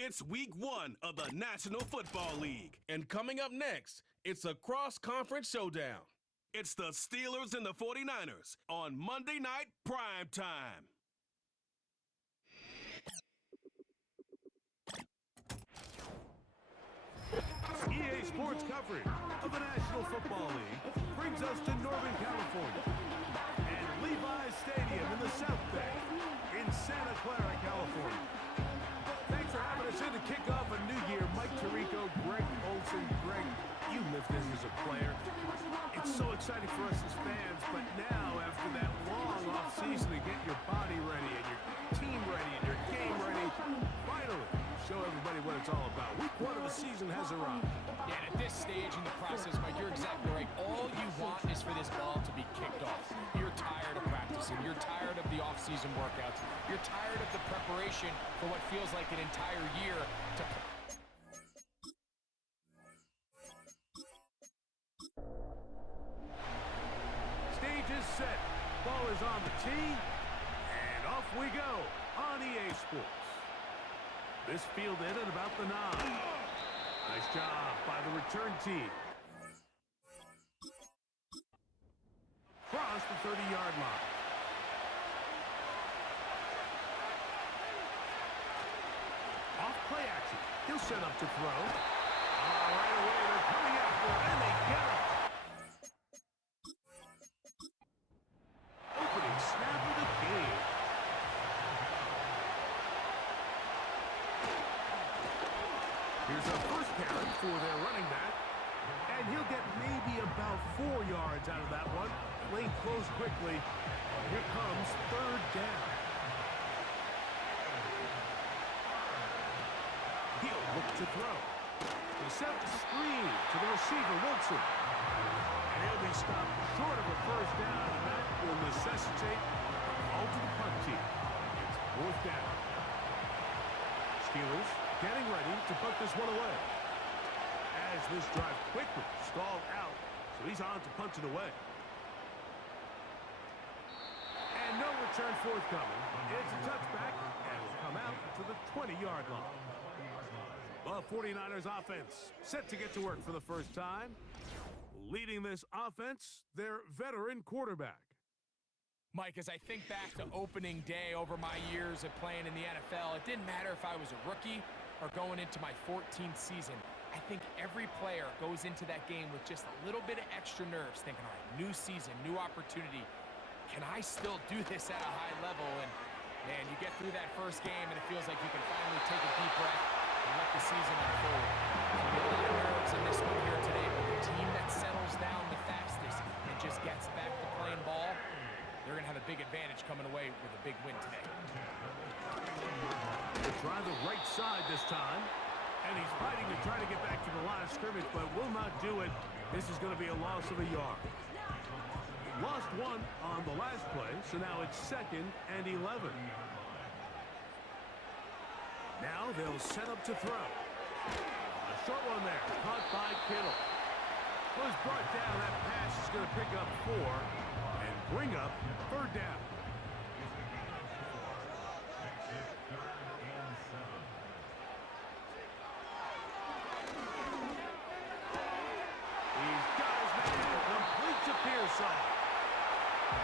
It's week 1 of the National Football League. And coming up next, it's a cross-conference showdown. It's the Steelers and the 49ers on Monday Night Prime Time. EA Sports coverage of the National Football League brings us to Northern California and Levi's Stadium in the South Bay in Santa Clara, California. Thanks for having us in to kick off a new year. Mike Tirico, Greg Olson. Greg, you lived this as a player. It's so exciting for us as fans, but now after that long offseason to get your body ready and your team ready and your game ready, finally show everybody what it's all about. Week 1 of the season has arrived. Yeah, and at this stage in the process, Mike, you're exactly right. All you want is for this ball to be kicked off. You're tired of practicing. You're tired of the off-season workouts. You're tired of the preparation for what feels like an entire year to Stage is set. Ball is on the tee. And off we go on EA Sports. This fielded at about the 9. Nice job by the return team. Cross the 30-yard line. Off play action. He'll set up to throw. Right away, they're coming after him, and they get him. Opening snap of the game. Here's our first carry for their running back. And he'll get maybe about 4 yards out of that one. Lane closed quickly. Here comes 3rd down. He'll look to throw. He'll set the screen to the receiver, Wilson. And he'll be stopped short of a first down, and that will necessitate a call to the punt team. It's 4th down. Steelers getting ready to punt this one away. As this drive quickly stalled out, so he's on to punt it away. And no return forthcoming. It's a touchback, and will come out to the 20-yard line. The 49ers offense set to get to work for the first time. Leading this offense, their veteran quarterback. Mike, as I think back to opening day over my years of playing in the NFL, it didn't matter if I was a rookie or going into my 14th season. I think every player goes into that game with just a little bit of extra nerves, thinking, all right, new season, new opportunity. Can I still do this at a high level? And, man, you get through that first game, and it feels like you can finally take a deep breath and let the season unfold. There'll be a lot of nerves in this one here today, but the team that settles down the fastest and just gets back to playing ball, they're going to have a big advantage coming away with a big win today. They'll try the right side this time. And he's fighting to try to get back to the line of scrimmage, but will not do it. This is going to be a loss of a yard. Lost 1 on the last play, so now it's 2nd and 11. Now they'll set up to throw. A short one there, caught by Kittle. Was brought down. That pass is going to pick up 4 and bring up 3rd down.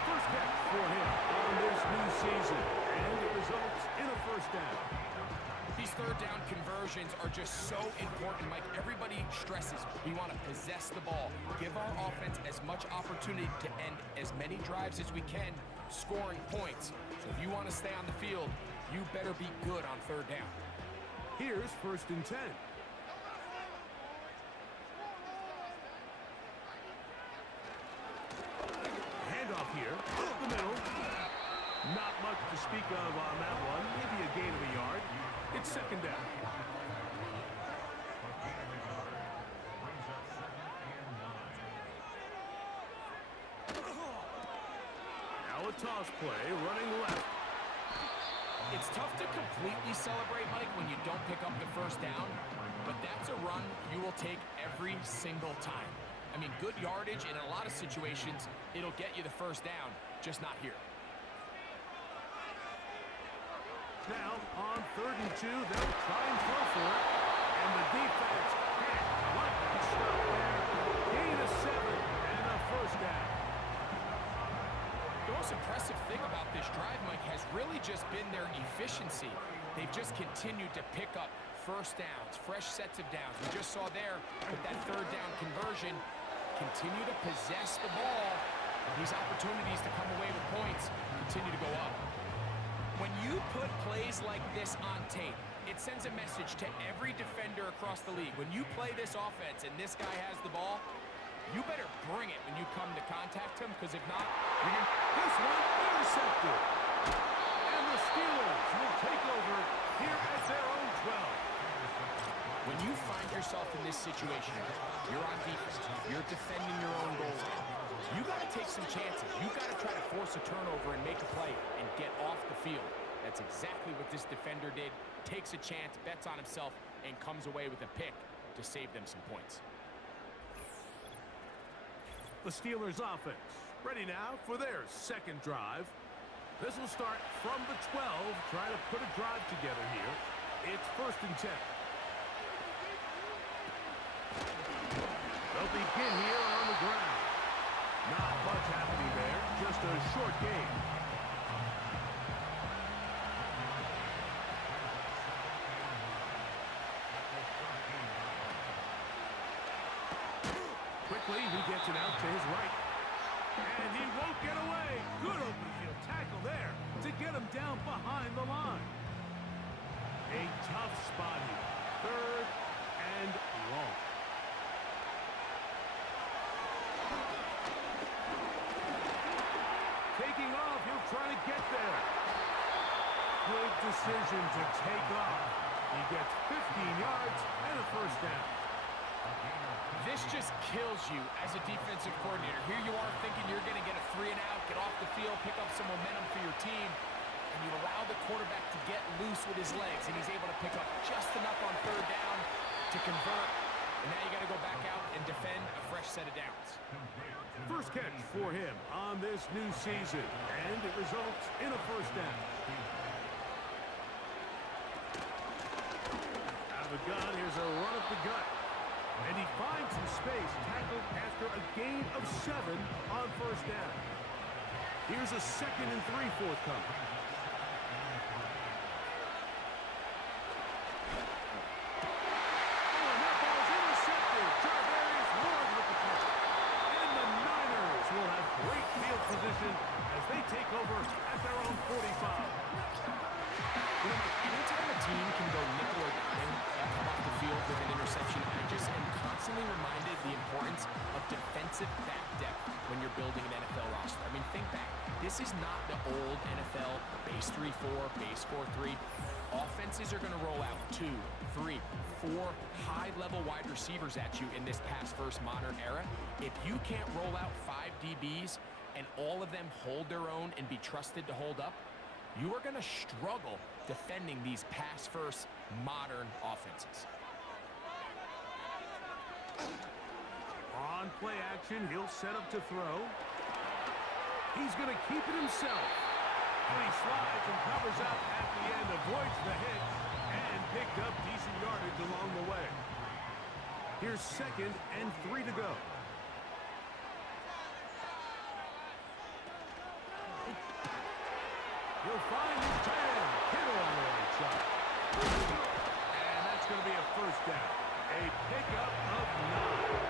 First catch for him on this new season, and it results in a first down. These 3rd down conversions are just so important, Mike. Everybody stresses we want to possess the ball, give our offense as much opportunity to end as many drives as we can, scoring points. So if you want to stay on the field, you better be good on 3rd down. Here's 1st and 10. Here, up the middle. Not much to speak of on that one. Maybe a gain of a yard. It's 2nd down. Now a toss play, running left. It's tough to completely celebrate, Mike, when you don't pick up the first down, but that's a run you will take every single time. I mean, good yardage, and in a lot of situations, it'll get you the first down, just not here. Now, on 3rd and 2, they'll try and throw for it. And the defense can't quite stop there. Gain of 7 and a first down. The most impressive thing about this drive, Mike, has really just been their efficiency. They've just continued to pick up first downs, fresh sets of downs. We just saw there with that 3rd down conversion, continue to possess the ball. These opportunities to come away with points continue to go up. When you put plays like this on tape, it sends a message to every defender across the league. When you play this offense and this guy has the ball, you better bring it when you come to contact him, because if not, this one intercepted. And the Steelers will take over here at their own 12. When you find yourself in this situation, you're on defense, you're defending your own goal line, you got to take some chances. You got to try to force a turnover and make a play and get off the field. That's exactly what this defender did. Takes a chance, bets on himself, and comes away with a pick to save them some points. The Steelers offense ready now for their second drive. This will start from the 12, trying to put a drive together here. It's 1st and 10. They'll begin here on the ground. Not much happening there, just a short game. Quickly, he gets it out to his right. And he won't get away. Good open field tackle there to get him down behind the line. A tough spot here. 3rd and long. Taking off, he'll try to get there. Good decision to take off. He gets 15 yards and a first down. This just kills you as a defensive coordinator. Here you are thinking you're going to get a 3 and out, get off the field, pick up some momentum for your team, and you allow the quarterback to get loose with his legs, and he's able to pick up just enough on 3rd down to convert. And now you got to go back out and defend a fresh set of downs. First catch for him on this new season, and it results in a first down. Out of the gun, here's a run up the gut. And he finds some space, tackled after a gain of 7 on first down. Here's a 2nd and 3 forthcoming. Oh, and that ball's intercepted. Jarvis Ward with the catch. And the Niners will have great field position as they take over at their own 45. You know, anytime a team can go nickel or dime and come off the field with an interception, I just am constantly reminded the importance of defensive back depth when you're building an NFL roster. I mean, think back. This is not the old NFL base 3-4, base 4-3. Offenses are going to roll out 2, 3, 4 high-level wide receivers at you in this pass-first modern era. If you can't roll out 5 DBs and all of them hold their own and be trusted to hold up, you are going to struggle defending these pass-first modern offenses. On play action, he'll set up to throw. He's going to keep it himself. And he slides and covers up at the end, avoids the hit, and picked up decent yardage along the way. Here's 2nd and 3 to go. He'll find his tight end. Kittle on the right side. And that's going to be a first down. A pickup of 9.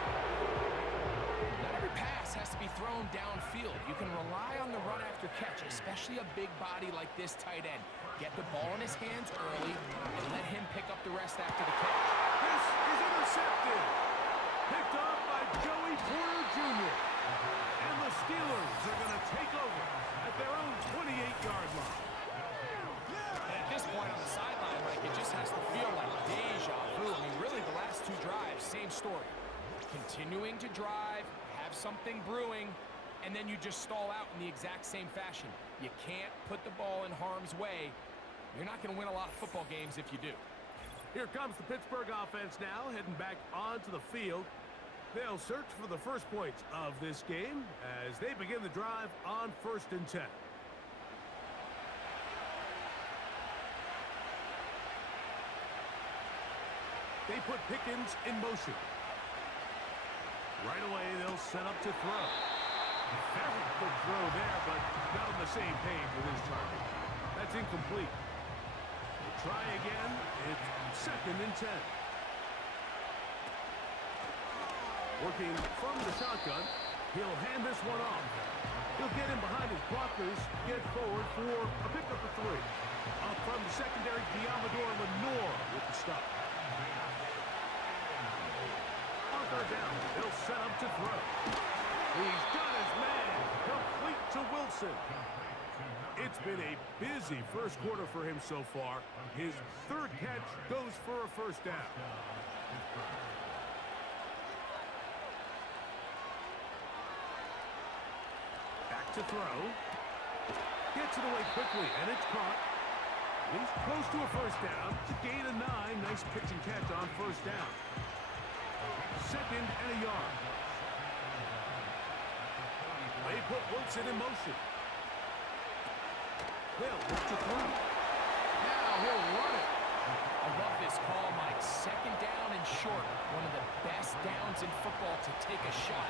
Not every pass has to be thrown downfield. You can rely on the run after catch, especially a big body like this tight end. Get the ball in his hands early and let him pick up the rest after the catch. This is intercepted. Picked off by Joey Porter Jr. And the Steelers are going to take over at their own 28-yard line. And at this point on the sideline, Mike, it just has to feel like deja vu. I mean, really, the last 2 drives, same story. Continuing to drive, have something brewing, and then you just stall out in the exact same fashion. You can't put the ball in harm's way. You're not going to win a lot of football games if you do. Here comes the Pittsburgh offense now, heading back onto the field. They'll search for the first points of this game as they begin the drive on 1st and 10. They put Pickens in motion. Right away, they'll set up to throw. Very quick throw there, but not on the same page with his target. That's incomplete. We'll try again. It's 2nd and 10. Working from the shotgun, he'll hand this one off. He'll get in behind his blockers, get forward for a pickup of 3. Up from the secondary, Diamador Lenore with the stop. On 3rd down, they'll set up to throw. He's got his man, complete to Wilson. It's been a busy first quarter for him so far. His 3rd catch goes for a 1st down. Back to throw. Gets it away quickly, and it's caught. He's close to a 1st down. It's a gain of 9. Nice pitch and catch on 1st down. 2nd and a yard. They put Wilson in motion. They'll look to throw. Now he'll run it. I love this call, Mike. 2nd down and short. One of the best downs in football to take a shot.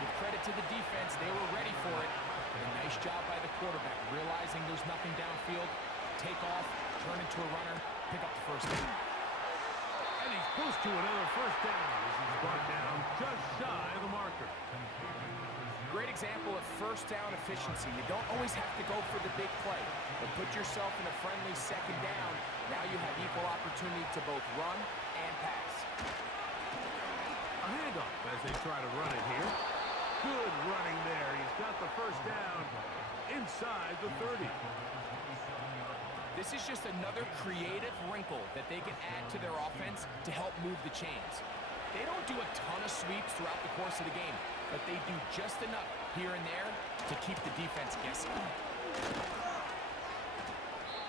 Give credit to the defense. They were ready for it. And a nice job by the quarterback, realizing there's nothing downfield. Take off, turn into a runner, pick up the 1st down. And he's close to another 1st down as he's brought down just shy of the marker. Great example of 1st down efficiency. You don't always have to go for the big play, but put yourself in a friendly 2nd down. Now you have equal opportunity to both run and pass. A handoff as they try to run it here. Good running there. He's got the 1st down inside the 30. This is just another creative wrinkle that they can add to their offense to help move the chains. They don't do a ton of sweeps throughout the course of the game, but they do just enough here and there to keep the defense guessing.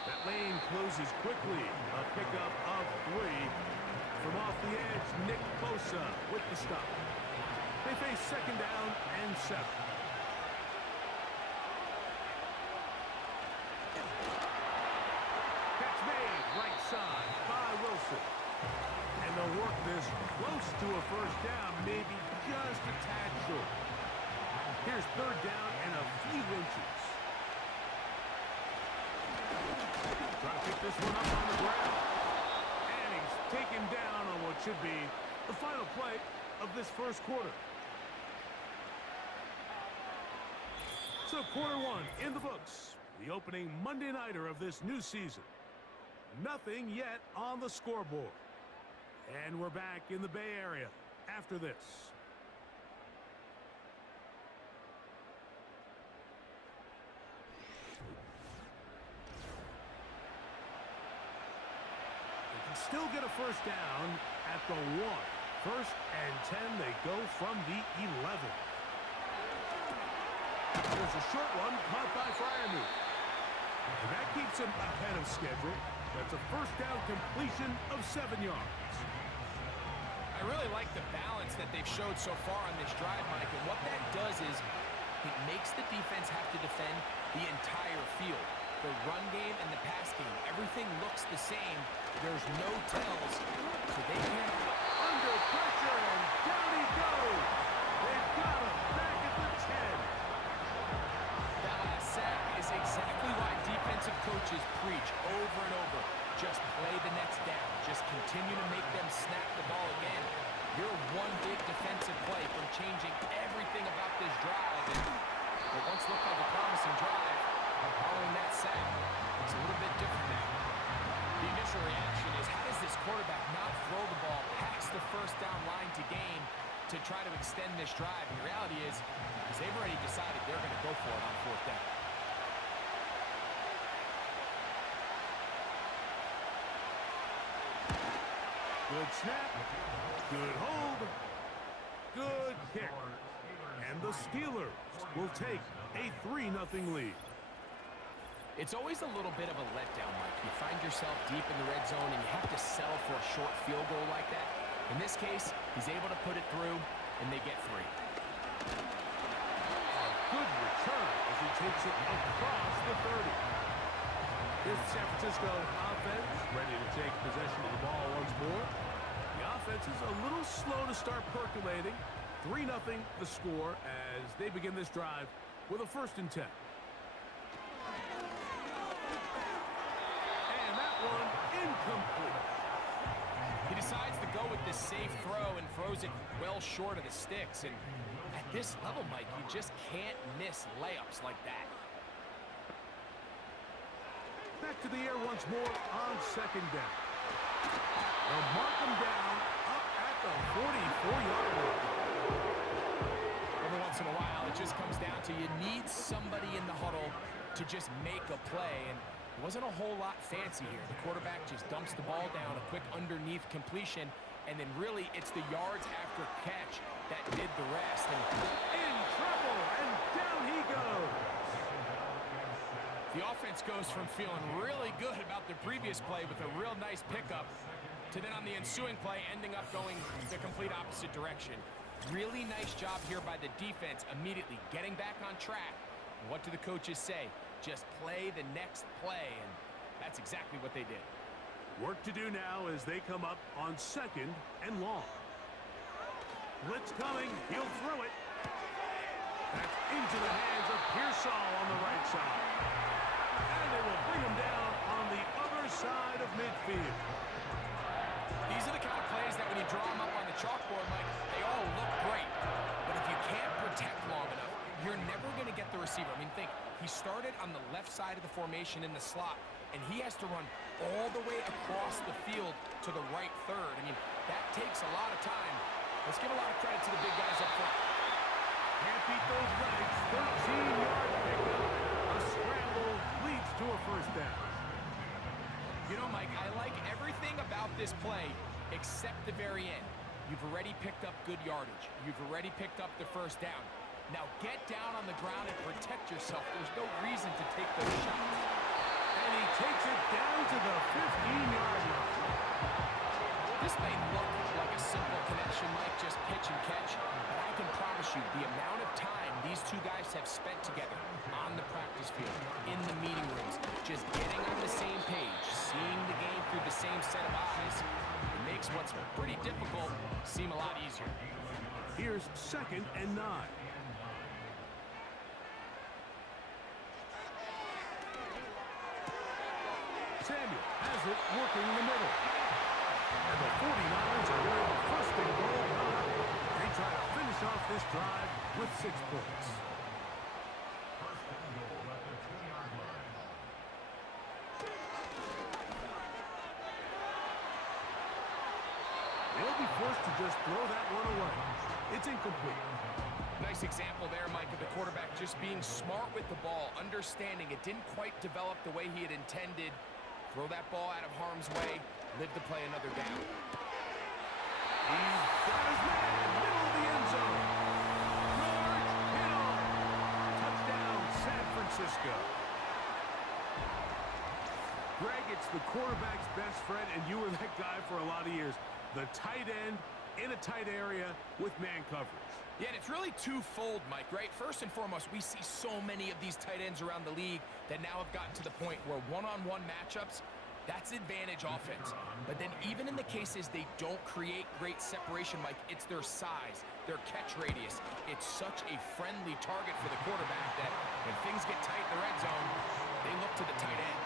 That lane closes quickly. A pickup of 3. From off the edge, Nick Bosa with the stop. They face 2nd down and 7. Catch made right side by Wilson. And they'll work this close to a 1st down, maybe just a tad short. Here's 3rd down and a few inches. Try to pick this one up on the ground. And he's taken down on what should be the final play of this 1st quarter. So quarter 1 in the books. The opening Monday nighter of this new season. Nothing yet on the scoreboard. And we're back in the Bay Area after this. They can still get a 1st down at the 1. 1st and 10, they go from the 11. There's a short one caught by Freiermuth. And that keeps him ahead of schedule. That's a 1st down completion of 7 yards. I really like the balance that they've showed so far on this drive, Mike, and what that does is it makes the defense have to defend the entire field. The run game and the pass game, everything looks the same. There's no tells, so they can't... Under pressure, and down he goes. They've got him back at the 10. That last sack is exactly why defensive coaches preach over and over. Just play the nets down. Just continue to make them snap the ball again. You're one big defensive play from changing everything about this drive. And what once looked like a promising drive, following that sack, it's a little bit different now. The initial reaction is, how does this quarterback not throw the ball past the 1st down line to gain to try to extend this drive? And the reality is they've already decided they're going to go for it on 4th down. Good snap, good hold, good kick. And the Steelers will take a 3-0 lead. It's always a little bit of a letdown, Mike. You find yourself deep in the red zone and you have to settle for a short field goal like that. In this case, he's able to put it through, and they get 3. A good return as he takes it across the 30. Here's the San Francisco offense ready to take possession of the ball once more. The offense is a little slow to start percolating. 3-0 the score as they begin this drive with a 1st and 10. And that one incomplete. He decides to go with this safe throw and throws it well short of the sticks. And at this level, Mike, you just can't miss layups like that. Back to the air once more on 2nd down. They'll mark him down up at the 44-yard line. Every once in a while, it just comes down to you need somebody in the huddle to just make a play. And it wasn't a whole lot fancy here. The quarterback just dumps the ball down, a quick underneath completion, and then really it's the yards after catch that did the rest. And in trouble, and down he goes. The offense goes from feeling really good about the previous play with a real nice pickup to then on the ensuing play ending up going the complete opposite direction. Really nice job here by the defense immediately getting back on track. And what do the coaches say? Just play the next play, and that's exactly what they did. Work to do now as they come up on 2nd and long. Blitz coming, he'll throw it. That's into the hands of Pearsall on the right side. And they will bring him down on the other side of midfield. These are the kind of plays that when you draw them up on the chalkboard, Mike, they all look great. But if you can't protect long enough, you're never going to get the receiver. I mean, think, he started on the left side of the formation in the slot, and he has to run all the way across the field to the right third. I mean, that takes a lot of time. Let's give a lot of credit to the big guys up front. Can't beat those legs. 13-yard pickup. A scramble leads to a 1st down. You know, Mike, I like everything about this play except the very end. You've already picked up good yardage. You've already picked up the 1st down. Now get down on the ground and protect yourself. There's no reason to take those shots. And he takes it down to the 15-yard line. This may look like a simple connection, Mike, just pitch and catch, but I can promise you the amount of time these two guys have spent together on the practice field, in the meeting rooms, just getting on the same page, seeing the game through the same set of eyes, it makes what's pretty difficult seem a lot easier. Here's 2nd and 9. Samuel has it working in the middle. And the 49ers are going to 1st and goal. They try to finish off this drive with 6 points. They'll be forced to just throw that one away. It's incomplete. Nice example there, Mike, of the quarterback just being smart with the ball, understanding it didn't quite develop the way he had intended. Throw that ball out of harm's way, live to play another down. He's got his man, middle of the end zone. George Kittle. Touchdown, San Francisco. Greg, it's the quarterback's best friend, and you were that guy for a lot of years. The tight end in a tight area with man coverage. Yeah, and it's really twofold, Mike, right? First and foremost, we see so many of these tight ends around the league that now have gotten to the point where one-on-one matchups, that's advantage offense. But then even in the cases they don't create great separation, Mike, it's their size, their catch radius. It's such a friendly target for the quarterback that when things get tight in the red zone, they look to the tight end.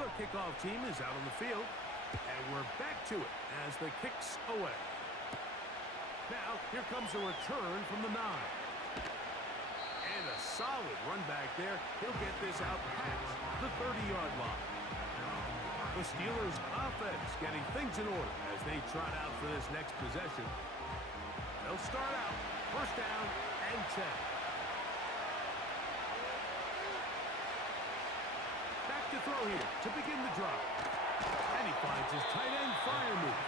The kickoff team is out on the field, and we're back to it as the kick's away. Now, here comes a return from the 9. And a solid run back there. He'll get this out past the 30-yard line. The Steelers' offense getting things in order as they trot out for this next possession. They'll start out 1st down and 10. Back to throw here to begin the drive. And he finds his tight end fire move.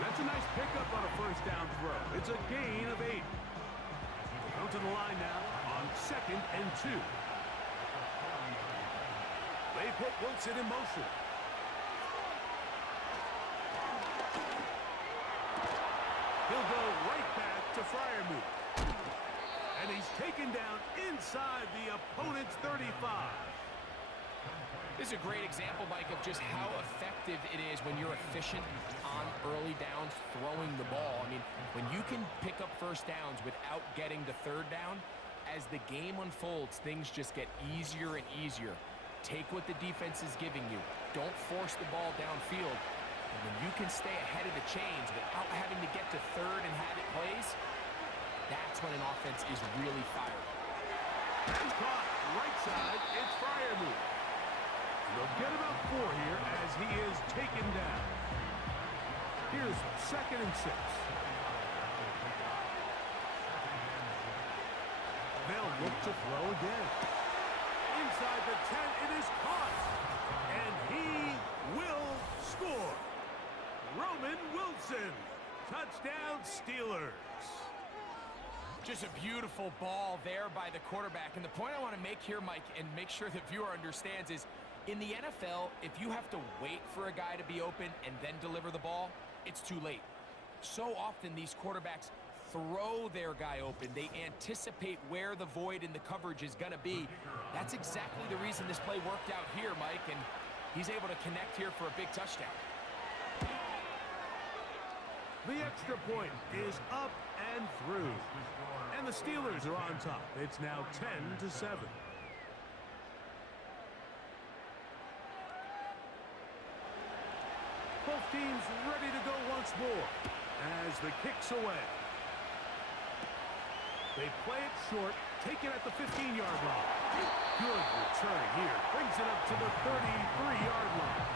That's a nice pickup on a 1st down throw. It's a gain of 8. Go to the line now on 2nd and 2. They put Wilson in motion. He'll go right back to Freiermuth. And he's taken down inside the opponent's 35. This is a great example, Mike, of just how effective it is when you're efficient on early downs throwing the ball. I mean, when you can pick up first downs without getting to third down, as the game unfolds, things just get easier and easier. Take what the defense is giving you. Don't force the ball downfield. And when you can stay ahead of the chains without having to get to third and have it plays, that's when an offense is really fired. And caught right side, it's Freiermuth. They'll get about 4 here as he is taken down. Here's 2nd and 6. They'll look to throw again. Inside the 10, it is caught. And he will score. Roman Wilson. Touchdown, Steelers. Just a beautiful ball there by the quarterback. And the point I want to make here, Mike, and make sure the viewer understands is, in the NFL, if you have to wait for a guy to be open and then deliver the ball, it's too late. So often these quarterbacks throw their guy open. They anticipate where the void in the coverage is going to be. That's exactly the reason this play worked out here, Mike, and he's able to connect here for a big touchdown. The extra point is up and through. And the Steelers are on top. It's now 10-7. Both teams ready to go once more as the kick's away. They play it short, take it at the 15-yard line. Good return here. Brings it up to the 33-yard line.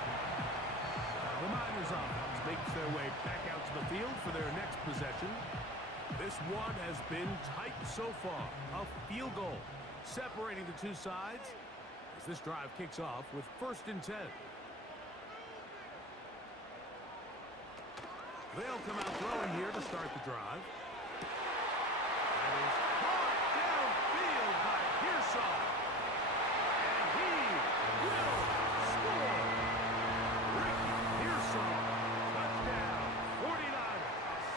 The Niners offense makes their way back out to the field for their next possession. This one has been tight so far. A field goal separating the two sides as this drive kicks off with 1st and 10. They'll come out throwing here to start the drive. That is caught downfield by Pearson. And he will score. Ricky Pearson, touchdown, 49ers.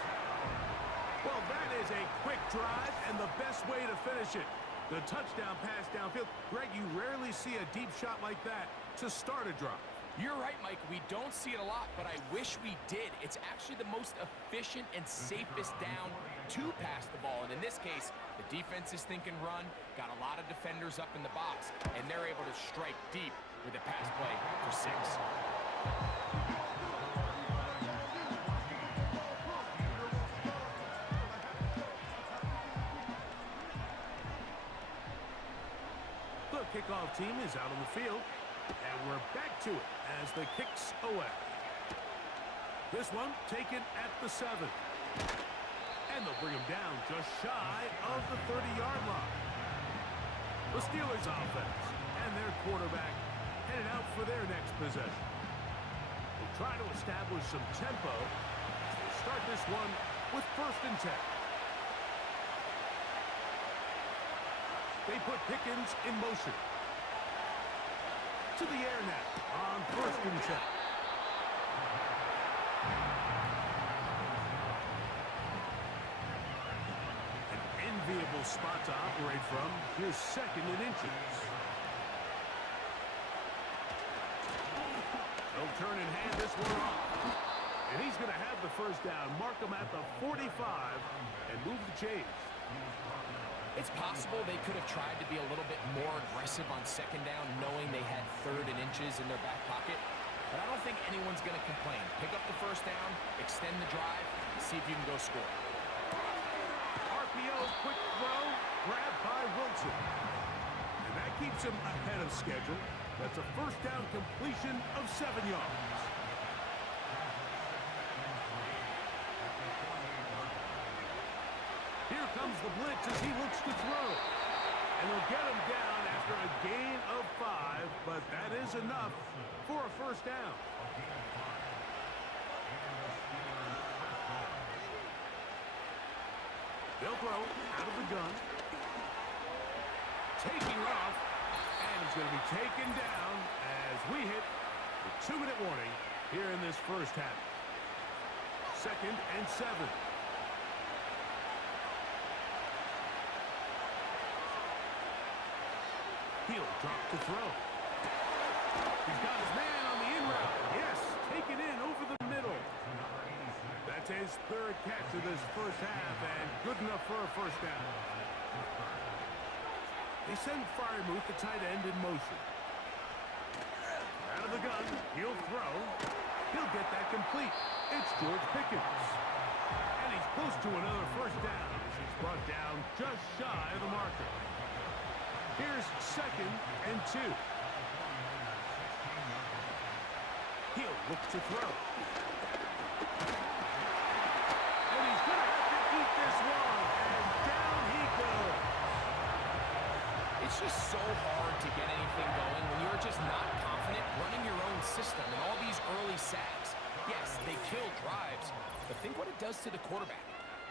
Well, that is a quick drive and the best way to finish it. The touchdown pass downfield. Greg, you rarely see a deep shot like that to start a drive. You're right, Mike. We don't see it a lot, but I wish we did. It's actually the most efficient and safest down to pass the ball. And in this case, the defense is thinking run, got a lot of defenders up in the box, and they're able to strike deep with a pass play for 6. The kickoff team is out on the field. And we're back to it as the kick's away. This one taken at the 7. And they'll bring him down just shy of the 30-yard line. The Steelers offense and their quarterback headed out for their next possession. They'll try to establish some tempo as they start this one with 1st and 10. They put Pickens in motion. To the air now on 1st and 10. An enviable spot to operate from. Here's 2nd and inches. They'll turn and hand this one off. And he's going to have the 1st down. Mark him at the 45 and move the chains. It's possible they could have tried to be a little bit more aggressive on 2nd down, knowing they had 3rd and inches in their back pocket. But I don't think anyone's going to complain. Pick up the 1st down, extend the drive, see if you can go score. RPO, quick throw, grabbed by Wilson. And that keeps him ahead of schedule. That's a 1st down completion of 7 yards. Here comes the blitz as he looks to throw. And they'll get him down after a gain of 5, but that is enough for a 1st down. They'll throw out of the gun. Taking off, and it's going to be taken down as we hit the 2-minute warning here in this 1st half. 2nd and 7. He'll drop to throw. He's got his man on the in route. Yes, taken in over the middle. That's his third catch of this first half, and good enough for a first down. They send Freiermuth, the tight end, in motion. Out of the gun, he'll throw. He'll get that complete. It's George Pickens. And he's close to another first down as he's brought down just shy of the marker. Here's 2nd and 2. He'll look to throw. And he's going to have to eat this one. And down he goes. It's just so hard to get anything going when you're just not confident running your own system and all these early sacks. Yes, they kill drives, but think what it does to the quarterback.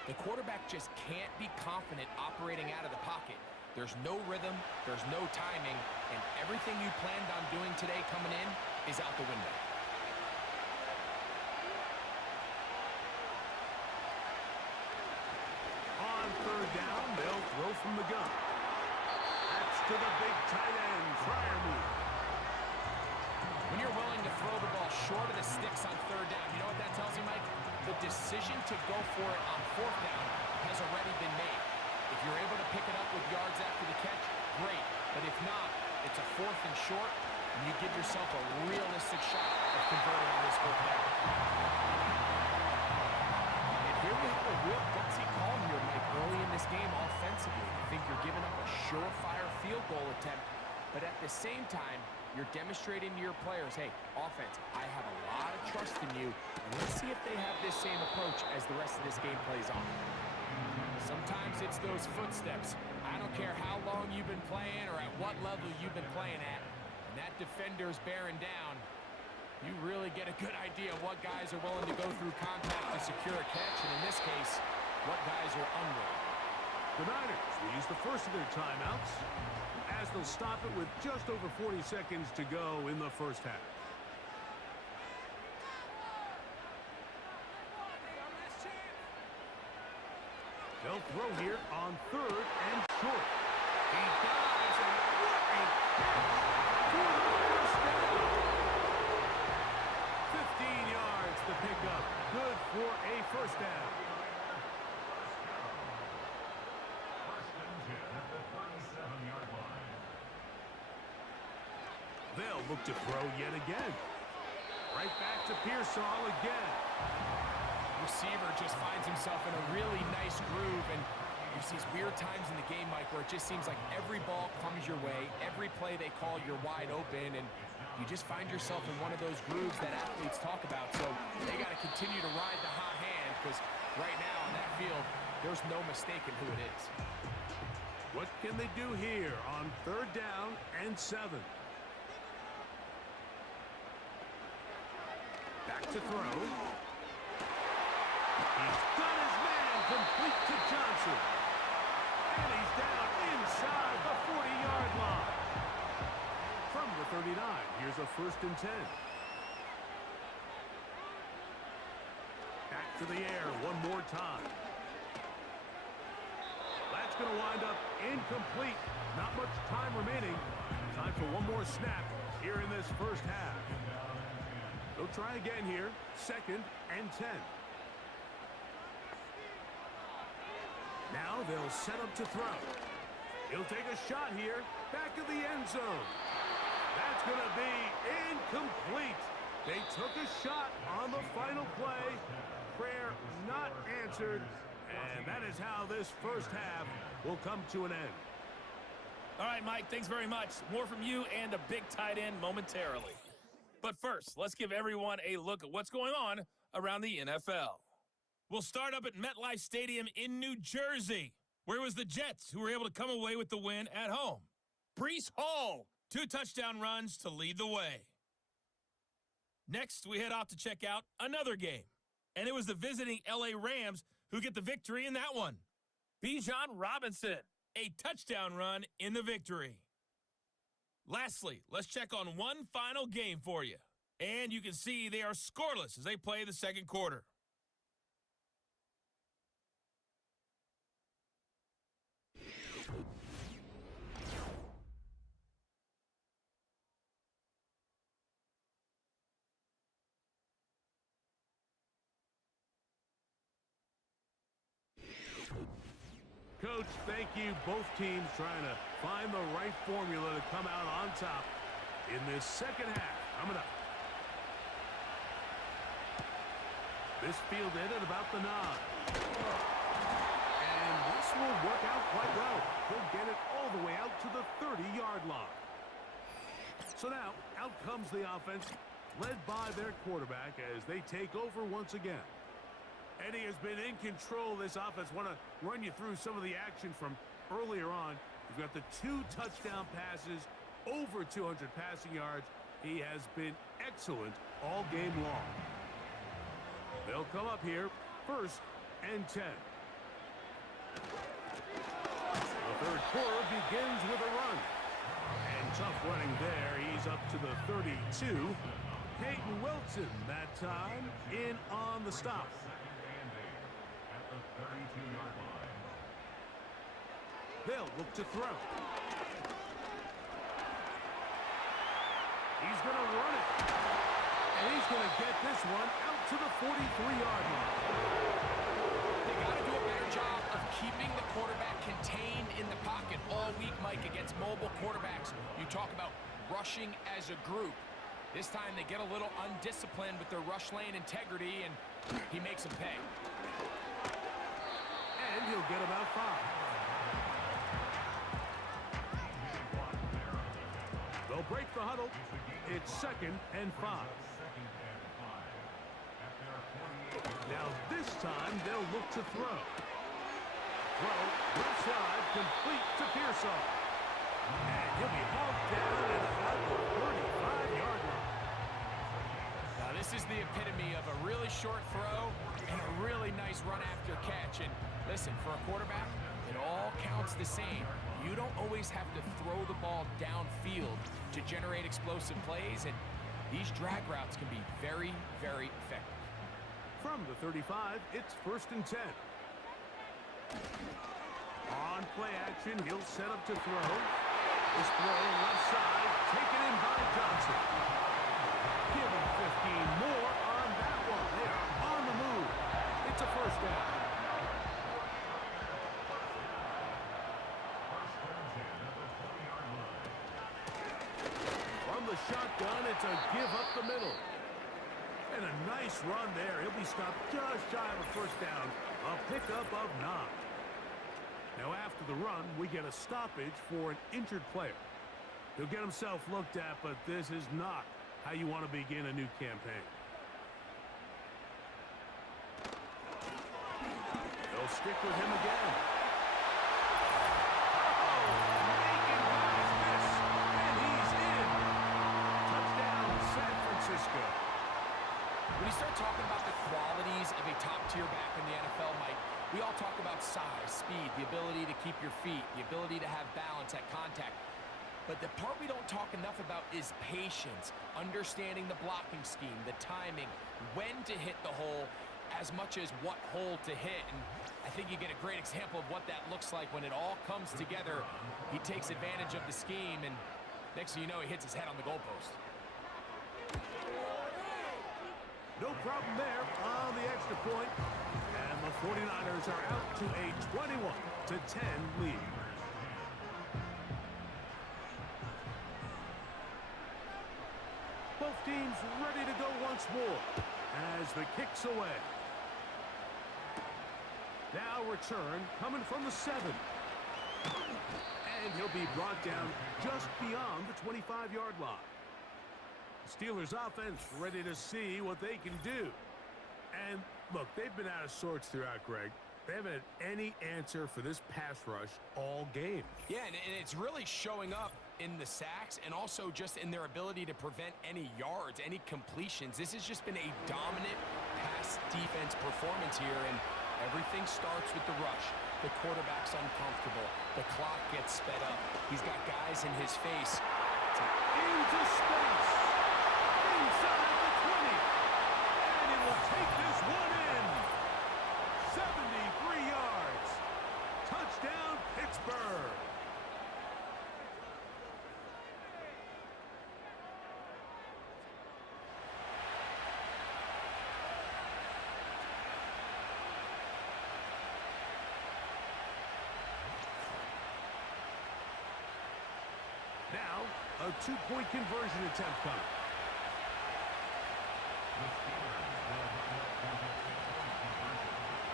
The quarterback just can't be confident operating out of the pocket. There's no rhythm, there's no timing, and everything you planned on doing today coming in is out the window. On 3rd down, they'll throw from the gun. That's to the big tight end, Freiermuth. When you're willing to throw the ball short of the sticks on 3rd down, you know what that tells you, Mike? The decision to go for it on 4th down has already been made. If you're able to pick it up with yards after the catch, great. But if not, it's a 4th and short, and you give yourself a realistic shot of converting on this 4th down. And here we have a real gutsy call here, Mike, early in this game offensively. I think you're giving up a surefire field goal attempt, but at the same time, you're demonstrating to your players, hey, offense, I have a lot of trust in you, and let's see if they have this same approach as the rest of this game plays on. Sometimes it's those footsteps. I don't care how long you've been playing or at what level you've been playing at, and that defender's bearing down. You really get a good idea of what guys are willing to go through contact to secure a catch, and in this case, what guys are unwilling. The Niners will use the first of their timeouts as they'll stop it with just over 40 seconds to go in the first half. They'll throw here on 3rd and short. He dives, and what a catch for the first down. 15 yards the pickup. Good for a first down. They'll look to throw yet again. Right back to Pearsall again. Receiver just finds himself in a really nice groove, and there's these weird times in the game, Mike, where it just seems like every ball comes your way, every play they call, you're wide open, and you just find yourself in one of those grooves that athletes talk about. So they got to continue to ride the hot hand, because right now on that field, there's no mistaking who it is. What can they do here on 3rd down and 7? Back to throw. He's got his man complete to Johnson. And he's down inside the 40-yard line. From the 39, here's a 1st and 10. Back to the air one more time. That's going to wind up incomplete. Not much time remaining. Time for one more snap here in this first half. They'll try again here. 2nd and 10. Now they'll set up to throw. He'll take a shot here. Back of the end zone. That's going to be incomplete. They took a shot on the final play. Prayer not answered. And that is how this first half will come to an end. All right, Mike, thanks very much. More from you and a big tight end momentarily. But first, let's give everyone a look at what's going on around the NFL. We'll start up at MetLife Stadium in New Jersey, where it was the Jets who were able to come away with the win at home. Breece Hall, 2 touchdown runs to lead the way. Next, we head off to check out another game, and it was the visiting LA Rams who get the victory in that one. Bijan Robinson, a touchdown run in the victory. Lastly, let's check on one final game for you. And you can see they are scoreless as they play the second quarter. Coach, thank you. Both teams trying to find the right formula to come out on top in this second half. Coming up. This fielded at about the 9. And this will work out quite well. He'll get it all the way out to the 30-yard line. So now, out comes the offense, led by their quarterback as they take over once again. Eddie has been in control of this offense. Want to run you through some of the action from earlier on. We've got the 2 touchdown passes, over 200 passing yards. He has been excellent all game long. They'll come up here, 1st and 10. The third quarter begins with a run. And tough running there. He's up to the 32. Peyton Wilson that time in on the stop. They'll look to throw. He's going to run it. And he's going to get this one out to the 43-yard line. They got to do a better job of keeping the quarterback contained in the pocket all week, Mike, against mobile quarterbacks. You talk about rushing as a group. This time they get a little undisciplined with their rush lane integrity, and he makes them pay. And he'll get about 5. They'll break the huddle. It's 2nd and 5. Now this time they'll look to throw. Throw, left side, complete to Pearsall. And he'll be hauled down at about the 35-yard line. Now this is the epitome of a really short throw and a really nice run after catch. And listen, for a quarterback, it all counts the same. You don't always have to throw the ball downfield to generate explosive plays, and these drag routes can be very, very effective. From the 35, it's 1st and 10. On play action, he'll set up to throw. This throw left side, taken in by Johnson. Give him 15 more on that one. They are on the move. It's a 1st down. From the shotgun, it's a give up the middle. And a nice run there. He'll be stopped just shy of a 1st down. A pickup of 9. Now after the run, we get a stoppage for an injured player. He'll get himself looked at, but this is not how you want to begin a new campaign. They'll stick with him again. Making guys miss, and he's in. Touchdown, San Francisco. When you start talking about the qualities of a top-tier back in the NFL, Mike, we all talk about size, speed, the ability to keep your feet, the ability to have balance at contact. But the part we don't talk enough about is patience, understanding the blocking scheme, the timing, when to hit the hole, as much as what hole to hit. And I think you get a great example of what that looks like when it all comes together. He takes advantage of the scheme, and next thing you know, he hits his head on the goalpost. No problem there on the extra point. And the 49ers are out to a 21-10 lead. Both teams ready to go once more as the kick's away. Now return coming from the 7. And he'll be brought down just beyond the 25-yard line. Steelers offense ready to see what they can do. And look, they've been out of sorts throughout, Greg. They haven't had any answer for this pass rush all game. Yeah, and it's really showing up in the sacks and also just in their ability to prevent any yards, any completions. This has just been a dominant pass defense performance here, and everything starts with the rush. The quarterback's uncomfortable. The clock gets sped up. He's got guys in his face. Into space. Inside the 20. And he will take this one in. 73 yards. Touchdown, Pittsburgh. A two-point conversion attempt coming.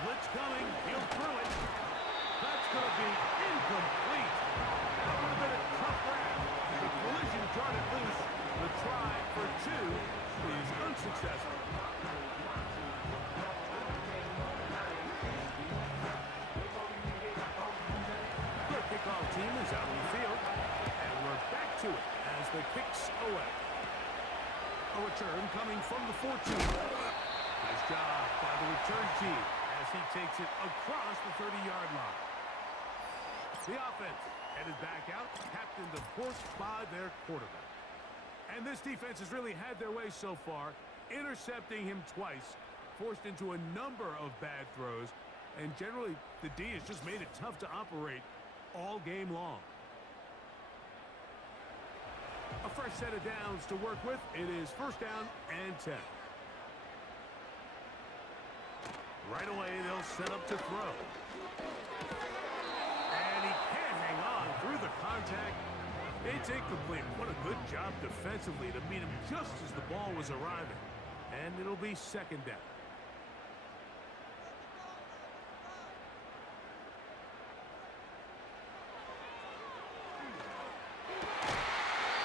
Blitz coming. He'll throw it. That's going to be incomplete. That would have been a tough grab. The collision brought it loose. The try for two is unsuccessful. The kickoff team is out on the field. And we're back to it as the kicks away. A return coming from the 14. Nice job by the return team as he takes it across the 30-yard line. The offense headed back out, captained of course by their quarterback. And this defense has really had their way so far, intercepting him twice, forced into a number of bad throws, and generally the D has just made it tough to operate all game long. A fresh set of downs to work with. It is first down and 10. Right away, they'll set up to throw. And he can't hang on through the contact. It's incomplete. What a good job defensively to meet him just as the ball was arriving. And it'll be second down.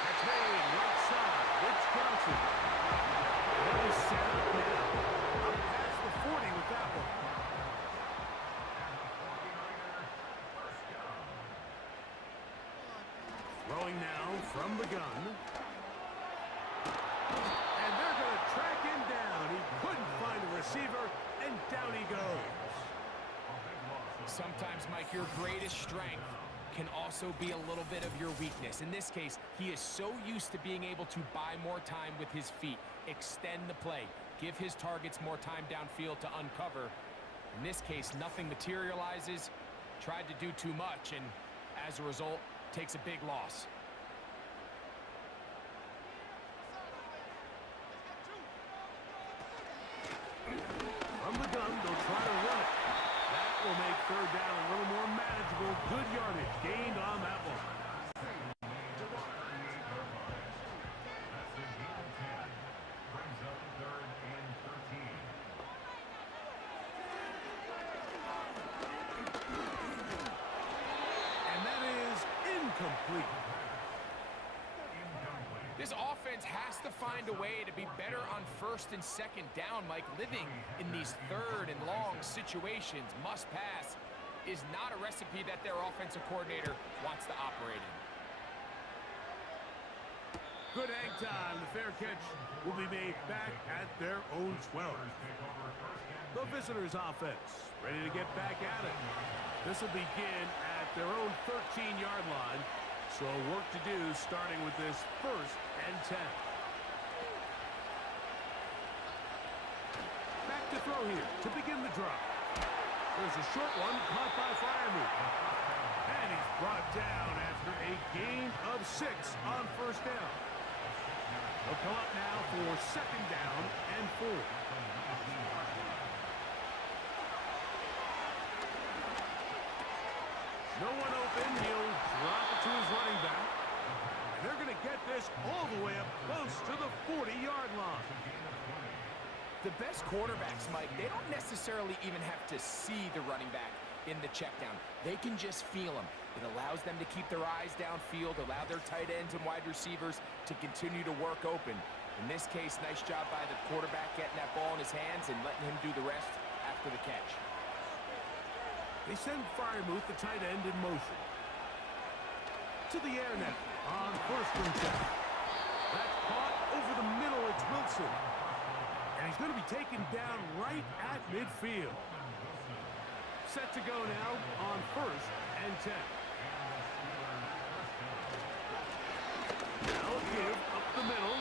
That's made right side. It's Johnson. That is set up now. Up past the 40 with that one. Throwing now from the gun. And they're going to track him down. He couldn't find a receiver, and down he goes. Sometimes, Mike, your greatest strength can also be a little bit of your weakness. In this case, he is so used to being able to buy more time with his feet, extend the play, give his targets more time downfield to uncover. In this case, nothing materializes, tried to do too much, and as a result, takes a big loss. From the gun, they'll try to run it. That will make third down a little more manageable. Good yardage gained on that one. And that is incomplete. This offense has to find a way to be better on first and second down, Mike. Living in these third and long situations, must pass, is not a recipe that their offensive coordinator wants to operate in. Good hang time. The fair catch will be made back at their own 12. The visitors' offense ready to get back at it. This will begin at their own 13-yard line. So work to do starting with this first and 10. Back to throw here to begin the drive. There's a short one caught by Freiermuth. And he's brought down after a gain of 6 on first down. He'll come up now for second down and 4. No one open. He'll drop it to his running back. And they're going to get this all the way up close to the 40-yard line. The best quarterbacks, Mike, they don't necessarily even have to see the running back in the check down. They can just feel him. It allows them to keep their eyes downfield, allow their tight ends and wide receivers to continue to work open. In this case, nice job by the quarterback getting that ball in his hands and letting him do the rest after the catch. They send Freiermuth, the tight end, in motion. To the air now on first and 10. That's caught over the middle. It's Wilson. And he's going to be taken down right at midfield. Set to go now on first and 10. Now give up the middle.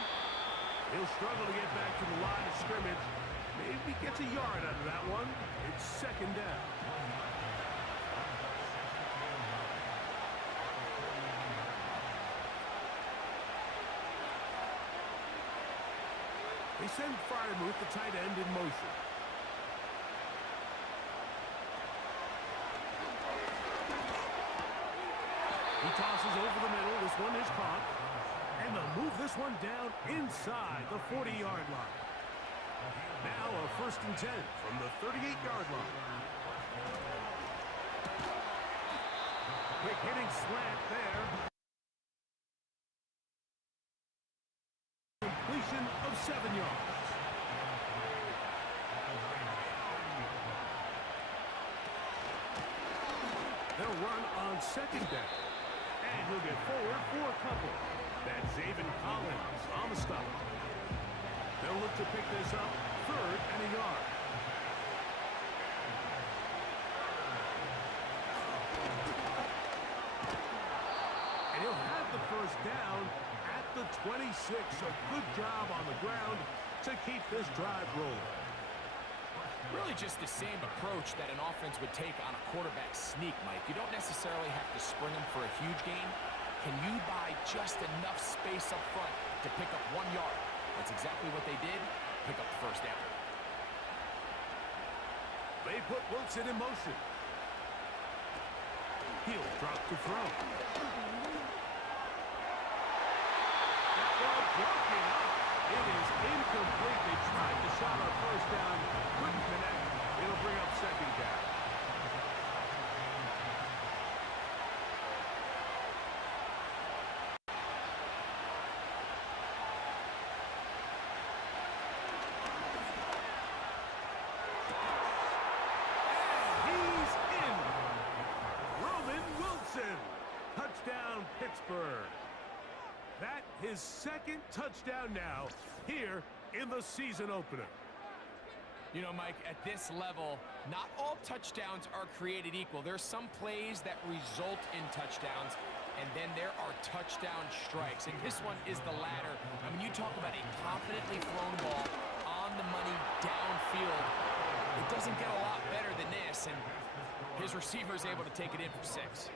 He'll struggle to get back to the line of scrimmage. Maybe gets a yard out of that one. It's second down. They send Freiermuth, the tight end, in motion. He tosses over the middle. This one is caught. And they'll move this one down inside the 40-yard line. Now a 1st and 10 from the 38-yard line. Quick hitting slant there. Completion of 7 yards. They'll run on 2nd down. And he'll get forward for a couple. That's Zaven Collins on the stop. They'll look to pick this up 3rd and a yard. And he'll have the 1st down at the 26. A good job on the ground to keep this drive rolling. Really just the same approach that an offense would take on a quarterback sneak, Mike. You don't necessarily have to spring them for a huge gain. Can you buy just enough space up front to pick up 1 yard? That's exactly what they did. Pick up the 1st down. They put Wilson in motion. He'll drop to throw. That ball broken up. It is incomplete. They tried the shot on 1st down. Couldn't connect. It'll bring up 2nd down. Touchdown, Pittsburgh. That his 2nd touchdown now here in the season opener. You know, Mike, at this level, not all touchdowns are created equal. There's some plays that result in touchdowns, and then there are touchdown strikes. And this one is the latter. I mean, you talk about a confidently thrown ball on the money downfield. It doesn't get a lot better than this, and his receiver is able to take it in for 6.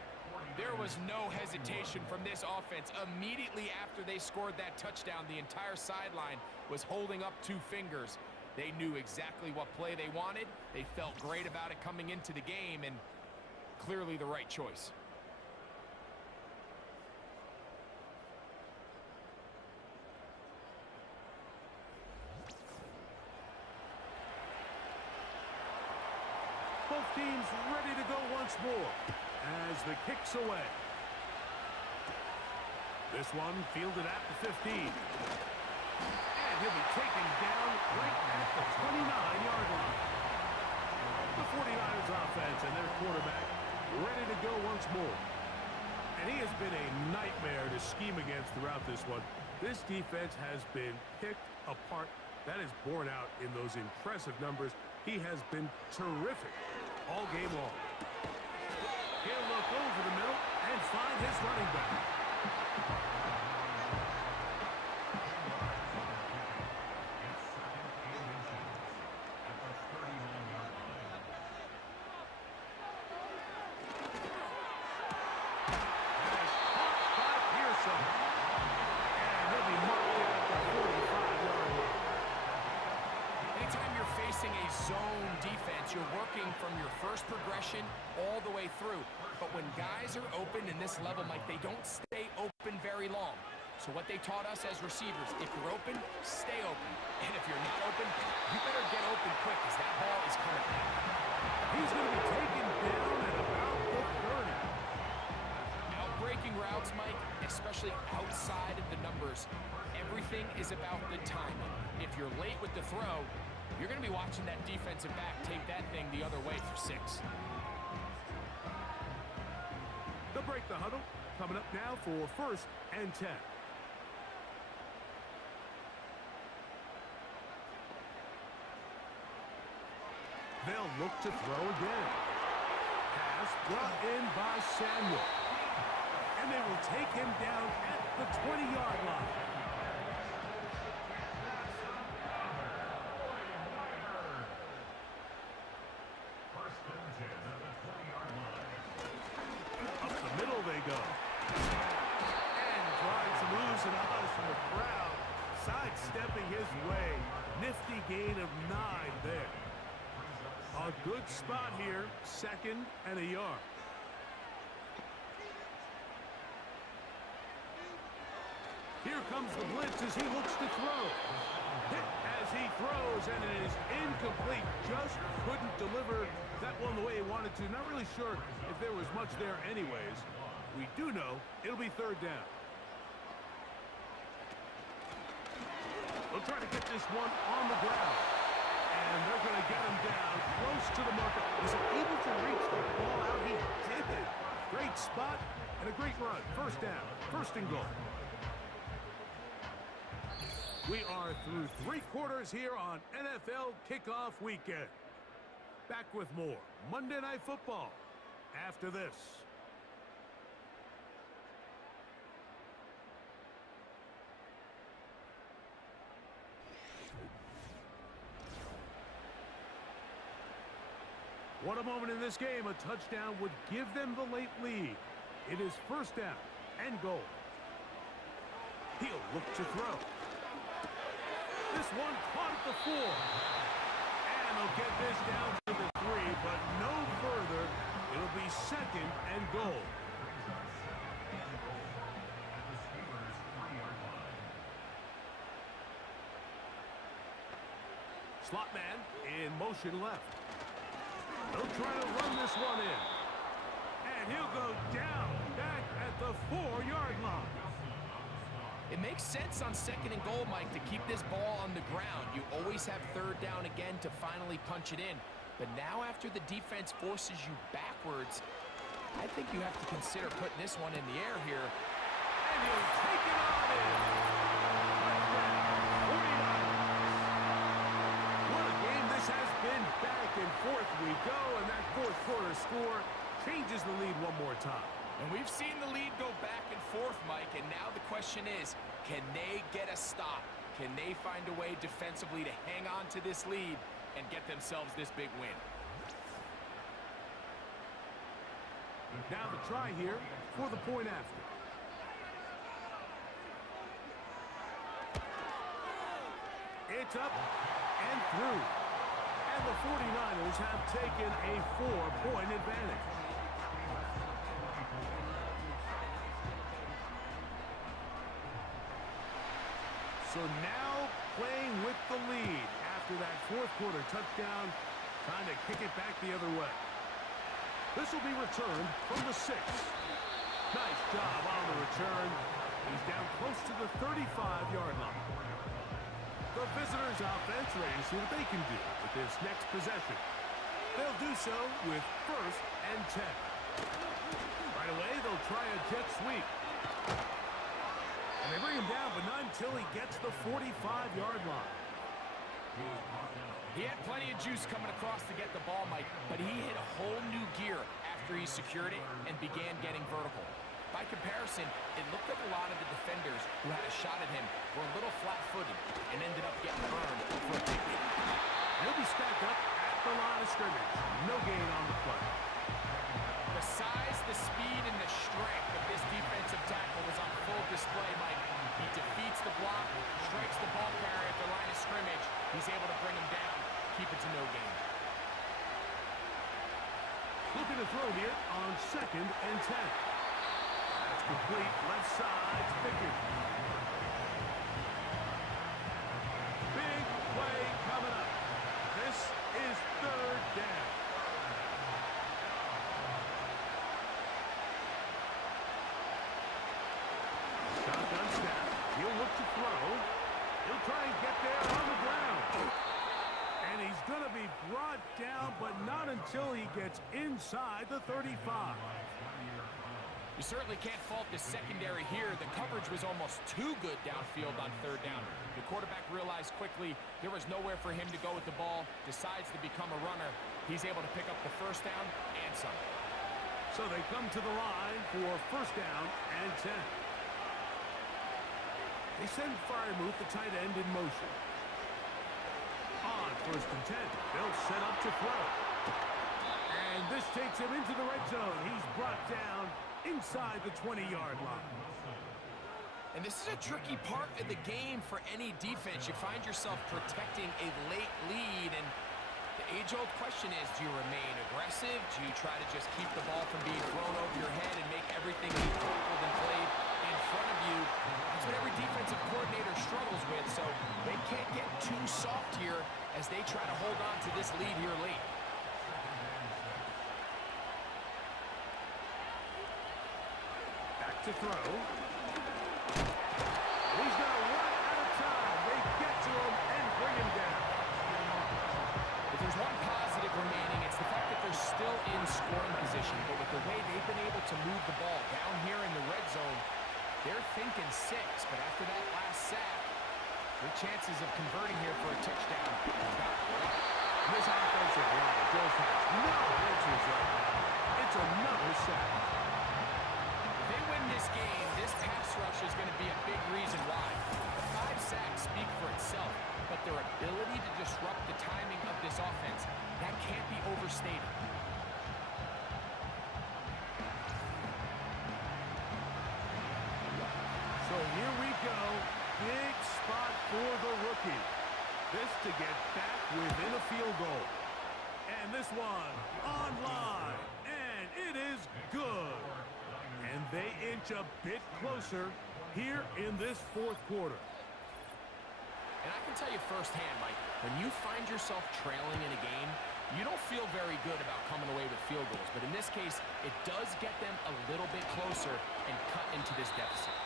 There was no hesitation from this offense. Immediately after they scored that touchdown, the entire sideline was holding up 2 fingers. They knew exactly what play they wanted. They felt great about it coming into the game, and clearly the right choice. Both teams ready to go once more as the kick's away. This one fielded at the 15. And he'll be taken down right at the 29-yard line. The 49ers offense and their quarterback ready to go once more. And he has been a nightmare to scheme against throughout this one. This defense has been picked apart. That is borne out in those impressive numbers. He has been terrific all game long. He'll look over the middle and find his running back. Zone defense, you're working from your first progression all the way through. But when guys are open in this level, Mike, they don't stay open very long. So what they taught us as receivers, if you're open, stay open. And if you're not open, you better get open quick because that ball is coming back. He's going to be taken down at about the 30. Out-breaking routes, Mike, especially outside of the numbers, everything is about the timing. If you're late with the throw, you're going to be watching that defensive back take that thing the other way for 6. They'll break the huddle. Coming up now for 1st and 10. They'll look to throw again. Pass brought in by Samuel. And they will take him down at the 20-yard line. Up the middle they go. And trying to lose an eyes from the crowd. Sidestepping his way. Nifty gain of 9 there. A good spot here, 2nd and a yard. Here comes the blitz as he looks to throw. Hit as he throws, and it is incomplete. Just couldn't deliver that one the way he wanted to. Not really sure if there was much there anyways. We do know it'll be third down. They'll try to get this one on the ground. And they're going to get him down close to the marker. Was he able to reach the ball out? He did it. Great spot and a great run. First down. First and goal. We are through 3 quarters here on NFL Kickoff Weekend. Back with more Monday Night Football after this. What a moment in this game. A touchdown would give them the late lead. It is first down and goal. He'll look to throw. This one caught at the 4. And they'll get this down to the 3, but no further. It'll be second and goal. Slot man in motion left. They'll try to run this one in. And he'll go down back at the 4-yard line. It makes sense on second and goal, Mike, to keep this ball on the ground. You always have third down again to finally punch it in. But now after the defense forces you backwards, I think you have to consider putting this one in the air here. And he'll take it on in. Touchdown, 49. What a game this has been. Back and forth we go, and that fourth quarter score changes the lead one more time. And we've seen the lead go back and forth, Mike, and now the question is, can they get a stop? Can they find a way defensively to hang on to this lead and get themselves this big win? Now the try here for the point after. It's up and through. And the 49ers have taken a 4-point advantage. So now playing with the lead after that fourth quarter touchdown, trying to kick it back the other way. This will be returned from the 6. Nice job on the return. He's down close to the 35-yard line. The visitors' offense ready to see what they can do with this next possession. They'll do so with first and 10. Right away, they'll try a jet sweep. And they bring him down, but not until he gets the 45-yard line. He had plenty of juice coming across to get the ball, Mike, but he hit a whole new gear after he secured it and began getting vertical. By comparison, it looked like a lot of the defenders who had a shot at him were a little flat-footed and ended up getting burned for a big hit. He'll be stacked up at the line of scrimmage. No gain on the play. The size, the speed, and the strength of this defensive tackle was on full display, Mike. He defeats the block, strikes the ball carrier at the line of scrimmage. He's able to bring him down, keep it to no gain. Looking to throw here on second and 10. That's complete. Left side, Pickett. Big play coming up. This is third down. Shotgun snap. He'll look to throw. He'll try and get there on the ground. And he's going to be brought down, but not until he gets inside the 35. You certainly can't fault the secondary here. The coverage was almost too good downfield on third down. The quarterback realized quickly there was nowhere for him to go with the ball, decides to become a runner. He's able to pick up the first down and some. So they come to the line for first down and 10. They send Freiermuth, the tight end, in motion. On first and 10, they'll set up to throw. And this takes him into the red zone. He's brought down inside the 20-yard line. And this is a tricky part of the game for any defense. You find yourself protecting a late lead, and age-old question is, do you remain aggressive? Do you try to just keep the ball from being thrown over your head and make everything be tackled and played in front of you? That's what every defensive coordinator struggles with, so they can't get too soft here as they try to hold on to this lead here late. Back to throw. He's got to run out of time. They get to him and bring him down. If there's one positive remaining, it's the fact that they're still in scoring position. But with the way they've been able to move the ball down here in the red zone, they're thinking 6. But after that last sack, their chances of converting here for a touchdown are about right. This offensive line just has no answers right now. It's another sack. If they win this game, this pass rush is going to be a big reason why. The 5 sacks speak for itself, but their ability to disrupt the timing of this offense, that can't be overstated. So here we go. Big spot for the rookie. This to get back within a field goal. And this one on line. And it is good. And they inch a bit closer here in this fourth quarter. And I can tell you firsthand, Mike, when you find yourself trailing in a game, you don't feel very good about coming away with field goals. But in this case, it does get them a little bit closer and cut into this deficit.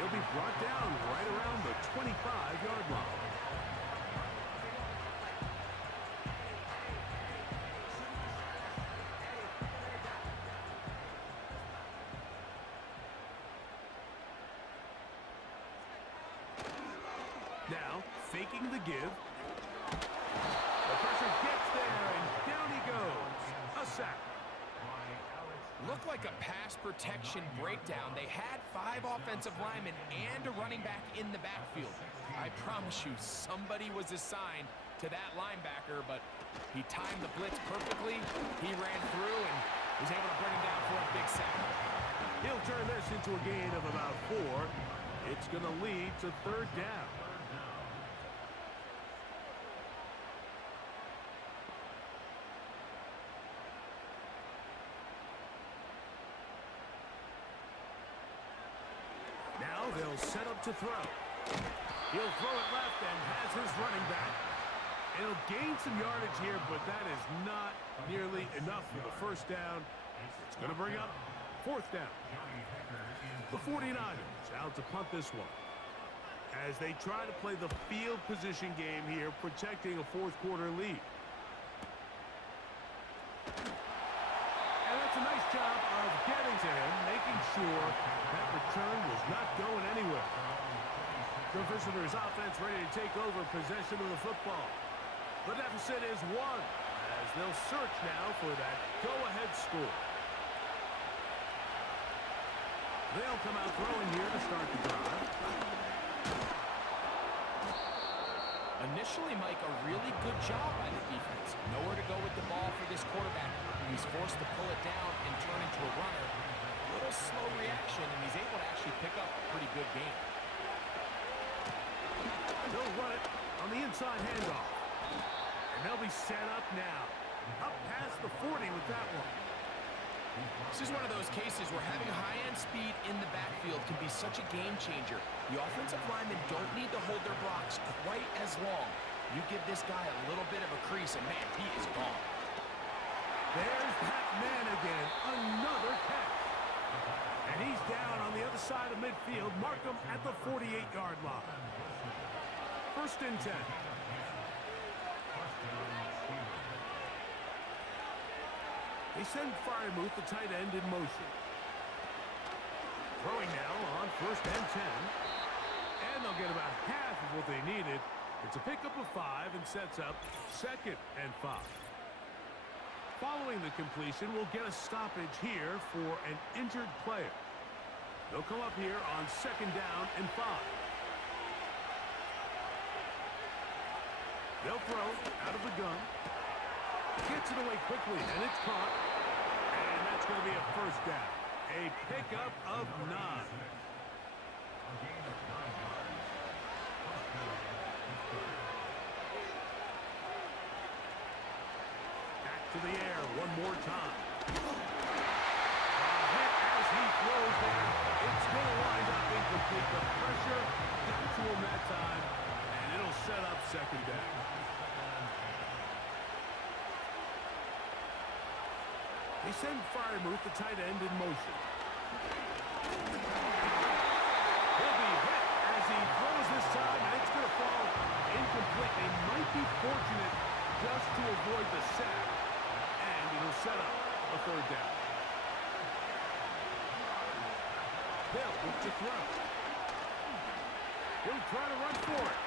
He'll be brought down right around the 25-yard line. Now, faking the give. The pressure gets there, and down he goes. A sack. Looked like a pass protection breakdown. They had 5 offensive linemen and a running back in the backfield. I promise you, somebody was assigned to that linebacker, but he timed the blitz perfectly. He ran through and was able to bring him down for a big sack. He'll turn this into a gain of about 4. It's going to lead to 3rd down. Now they'll set up to throw. He'll throw it left and has his running back. He'll gain some yardage here, but that is not nearly enough for the first down. It's going to bring up 4th down. The 49ers out to punt this one as they try to play the field position game here, protecting a fourth quarter lead. And that's a nice job of getting to him, making sure that return was not going anywhere. The visitors' offense ready to take over possession of the football. The deficit is 1 as they'll search now for that go-ahead score. They'll come out throwing here to start the drive. Initially, Mike, a really good job by the defense. Nowhere to go with the ball for this quarterback. He's forced to pull it down and turn into a runner. A little slow reaction, and he's able to actually pick up a pretty good game. They'll run it on the inside handoff. And they'll be set up now. Up past the 40 with that one. This is one of those cases where having high-end speed in the backfield can be such a game changer. The offensive linemen don't need to hold their blocks quite as long. You give this guy a little bit of a crease, and man, he is gone. There's that man again. Another catch. And he's down on the other side of midfield. Mark him at the 48-yard line. 1st and 10. They send Fryermuth, the tight end, in motion. Throwing now on 1st and 10. And they'll get about half of what they needed. It's a pickup of 5 and sets up 2nd and 5. Following the completion, we'll get a stoppage here for an injured player. They'll come up here on 2nd down and 5. They'll throw out of the gun. Gets it away quickly, and it's caught. And that's going to be a 1st down. A pickup of 9. To the air one more time. A hit as he throws there. It's going to wind up incomplete. The pressure got to him that time, and it'll set up second down. They send Freiermuth, the tight end, in motion. He'll be hit as he throws this time, and it's going to fall incomplete. They might be fortunate just to avoid the sack, and it'll set up a third down. Hill looks to throw. He'll try to run for it.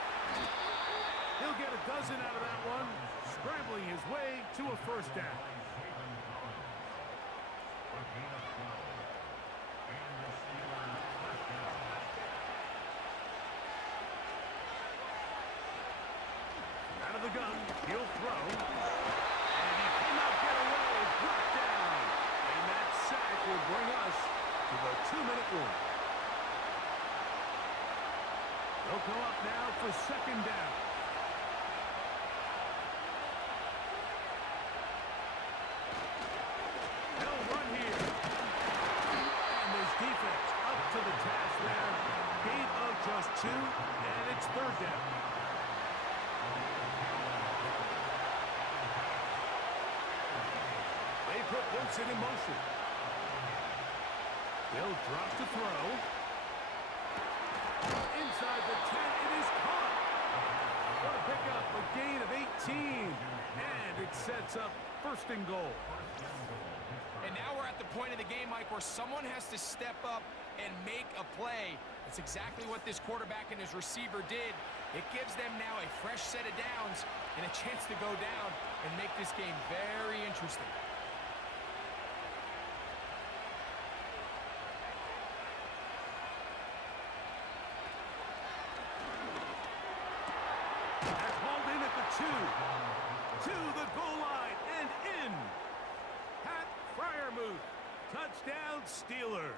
He'll get a dozen out of that one, scrambling his way to a first down. Out of the gun, he'll throw. And he cannot get away. Brought down. And that sack will bring us to the 2-minute warning. They'll come up now for second down. They'll run here. And this defense up to the task there. Gain of just 2, and it's third down. They put Wilson in motion. Hill drops to throw. Inside the 10, it is caught. What a pickup, a gain of 18. And it sets up first and goal. And now we're at the point of the game, Mike, where someone has to step up and make a play. That's exactly what this quarterback and his receiver did. It gives them now a fresh set of downs and a chance to go down and make this game very interesting. That's hauled in at the 2. To the goal line and in. Pat Freiermuth. Touchdown, Steelers.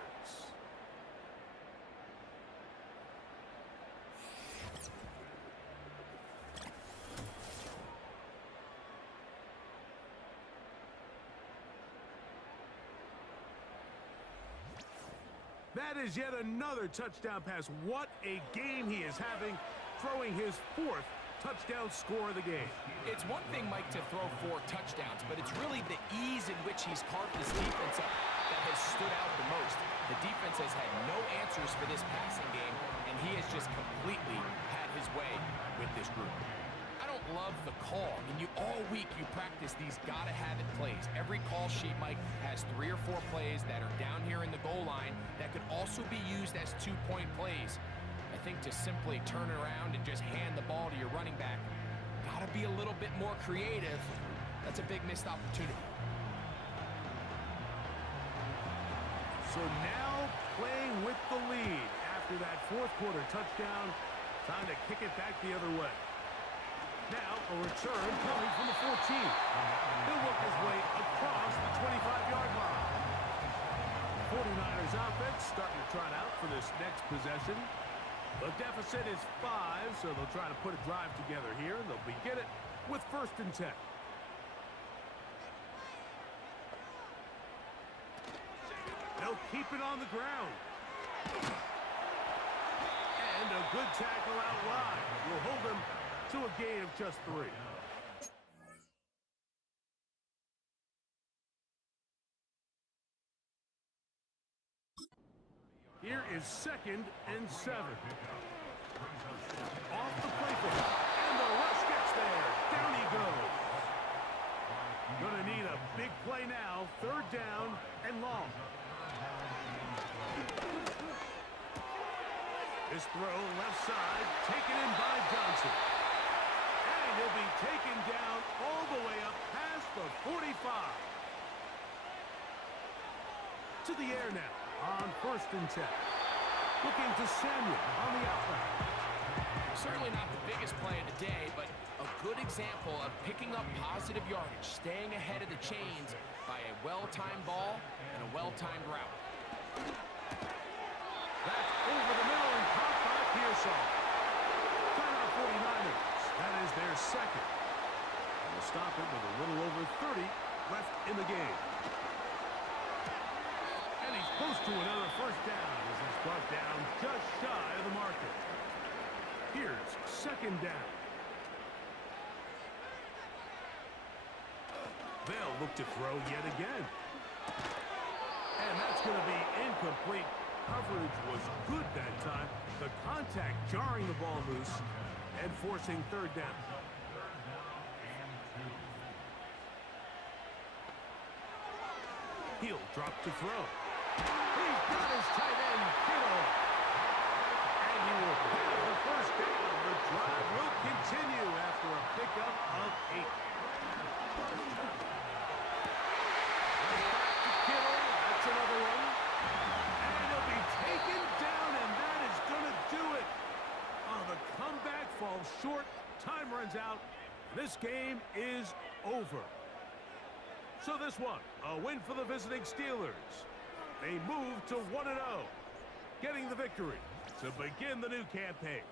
That is yet another touchdown pass. What a game he is having, throwing his 4th touchdown score of the game. It's one thing, Mike, to throw 4 touchdowns, but it's really the ease in which he's carved this defense up that has stood out the most. The defense has had no answers for this passing game, and he has just completely had his way with this group. I don't love the call. I mean, all week you practice these gotta-have-it plays. Every call sheet, Mike, has 3 or 4 plays that are down here in the goal line that could also be used as 2-point plays. I think to simply turn around and just hand the ball to your running back, gotta be a little bit more creative. That's a big missed opportunity. So now playing with the lead after that 4th quarter touchdown. Time to kick it back the other way. Now a return coming from the 14. He'll work his way across the 25-yard line. 49ers offense starting to trot out for this next possession. The deficit is 5, so they'll try to put a drive together here. They'll begin it with 1st and 10. They'll keep it on the ground. And a good tackle out wide will hold them to a gain of just 3. Here is 2nd and 7. Off the play for him, and the rush gets there. Down he goes. Gonna need a big play now. 3rd down and long. This throw left side, taken in by Johnson. And he'll be taken down all the way up past the 45. To the air now on 1st and 10. Looking to Samuel on the outlet. Certainly not the biggest play of the day, but a good example of picking up positive yardage, staying ahead of the chains by a well-timed ball and a well-timed route. That's over the middle and caught by Pearsall. Timeout 49ers. That is their 2nd. And we'll stop it with a little over 30 left in the game. And he's close to another first down as he's brought down just shy of the marker. Here's second down. They'll look to throw yet again. And that's going to be incomplete. Coverage was good that time. The contact jarring the ball loose and forcing third down. He'll drop to throw. He's got his tight end, Kittle. And he will have the first down. The drive will continue after a pickup of 8. Back to Kittle. That's another one. And he'll be taken down, and that is going to do it. Oh, the comeback falls short. Time runs out. This game is over. So this one, a win for the visiting Steelers. They move to 1-0, getting the victory to begin the new campaign.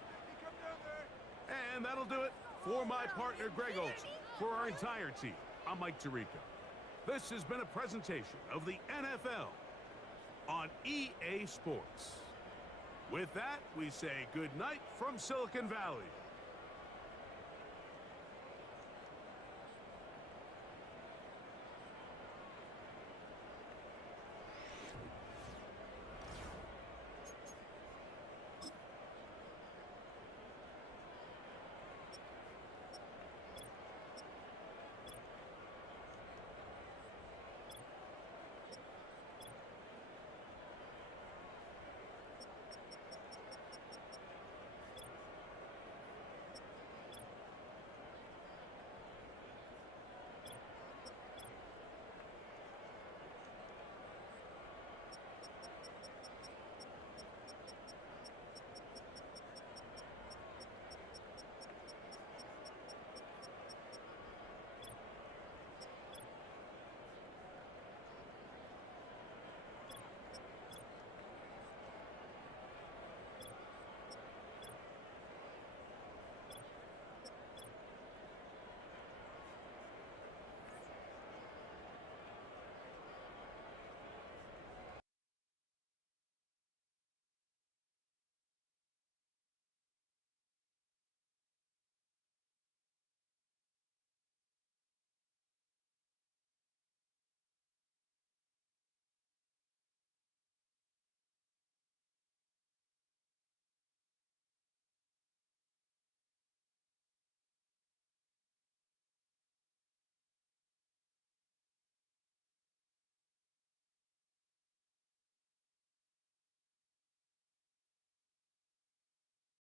And that'll do it for my partner, Greg Olson. For our entire team, I'm Mike Tirico. This has been a presentation of the NFL on EA Sports. With that, we say good night from Silicon Valley.